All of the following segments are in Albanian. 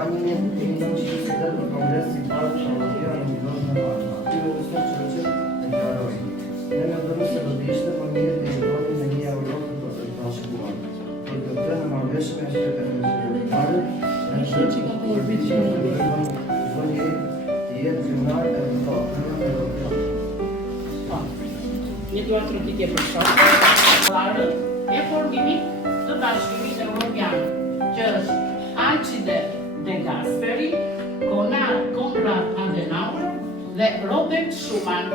Panie minister Kongresu Parlamentarnego Narodowego deklaruje. Ne mendojmë se do të ishte më mirë të jetojmë në një Europë të bashkuar. Por do të në marrëveshje me shqiptarët, në shoqë që përpiqen të bëjë të jetë zyrtar e Parlamentit Evropian. Një dua tronditje për shkak e formimit të Bashkimit Evropian, që është Alcide De Gasperi, Konrad Adenauer dhe Robert Schuman,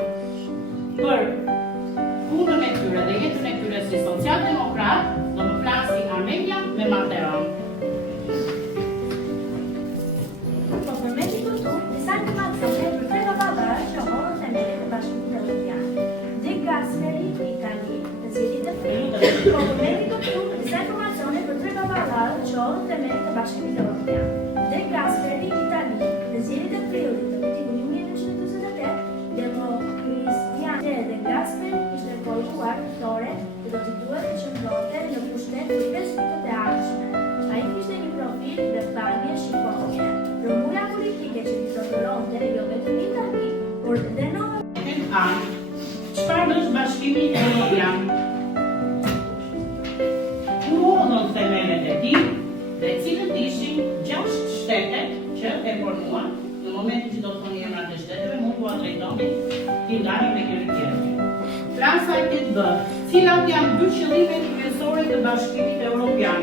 për punën e tyre dhe jetën e tyre si social-demokrat, do më flasin Armenia me Materon. Po përmeti këtu, disa informacione për tre baballar që morën themelin e Bashkimit Evropian. De Gasperi, Itali, të cilit e fritë. Po përmeti këtu, disa informacione për tre baballar që morën themelin e Bashkimit Evropian. De Gasperi, Itali, të cilit e prillit të vitit 1948, Democristian De Gasperi ishte kolluar fitore dhe do t'i duhet të qëndronte në pushtet për 5 vitet e ardhshme. Ai kishte një profil dhe thanie shqiponje, rëmulla politike që i sotëronte jo vetëm Itali, por edhe në Çfarë është Bashkimi Evropian? Ku ndodhen themelet e tij dhe cilët ishin 6 shtete që e formuan. Në momentin që do të thoni emrat e shteteve, mund t'ua drejtoni t'i ndani me njëri tjetrin. Transajtit B. Cilat janë dy qëllimet kryesore të Bashkimit Evropian?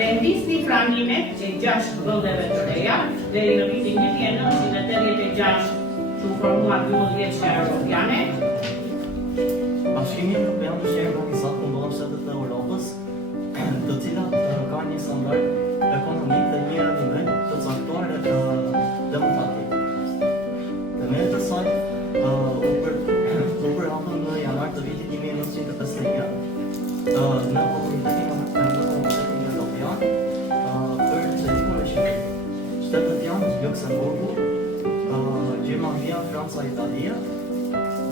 Rendisni franimet që 6 vendeve të reja deri në vitin 1986 që u formua 12 Evropiane. Bashkimi Evropian është një organizatë kundër shtetet e Europës, të cilat kanë një standard ekonomik dhe një nivel të caktuar demokratik. Themelet e saj u përhapën në janar të vitit 1951 në Komunitetin Evropian për qëllimin e Shqipërisë. Shtetet janë Luksemburgu, Gjermania, Franca, Italia,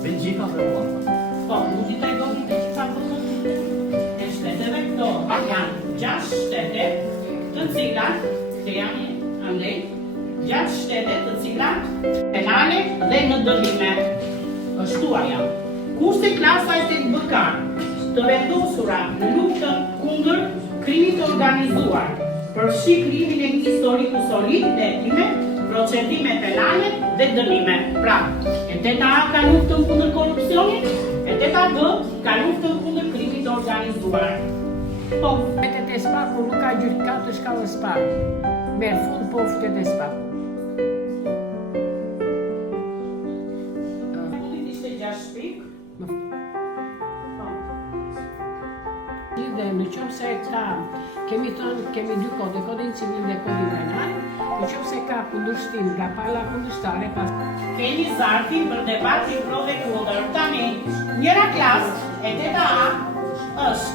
Belgjika dhe Olanda. Po, nuk i tregoni të që ka e shteteve këto janë 6 shtete të cilat që janë andej 6 shtete të cilat penale dhe në dënime. Ashtua janë. Kurse klasat e BK të vendosura në luftën kundër krimit organizuar, përfshi krimin e historiku solid dhe krime, procedime penale dhe dënime. Pra, e 8A ka luftën kundër korrupsionit, e 8B ka luftën kundër krimit organizuar. Po, fuftet e spaku nuk ka gjykat të shkallë spaku. Merë fund po fuftet e spaku. Fundit ishte 6 shpik. Dhe në qëmë se ka, kemi dy kode, kodin civil dhe kodin penal, në qëmë se ka kundërshtim nga pala kundërshtare pas. Kemi zarfin për debati pro dhe kundër. Tani, njëra klasë e 8A është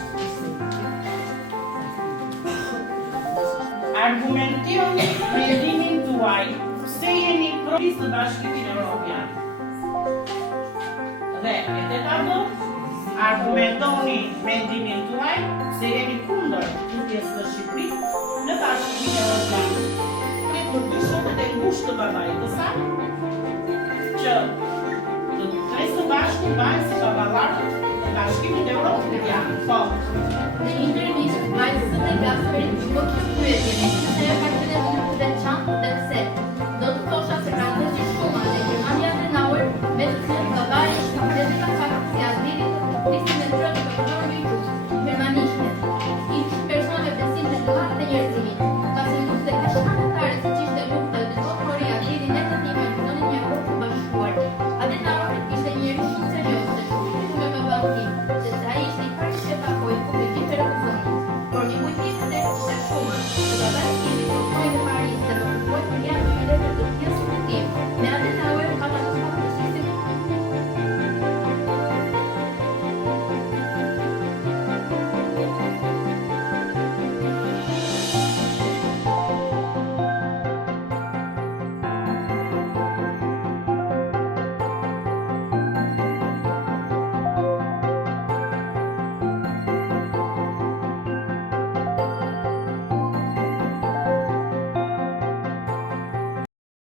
argumentironi mendimin tuaj se jeni provis të Bashkimit Evropian. Dhe e 8B, argumentoni mendimin tuaj se jeni kundër hutjes së Shqipërisë në Bashkimin Evropian. Këtë për dy shoqet e ngushtë të babarit të saj, që të tre së bashku bajnë si baballarët e Bashkimit Evropian. Po. Në intervistë, vajzët e Gasperit që po të pyetje, se ajo ka qenë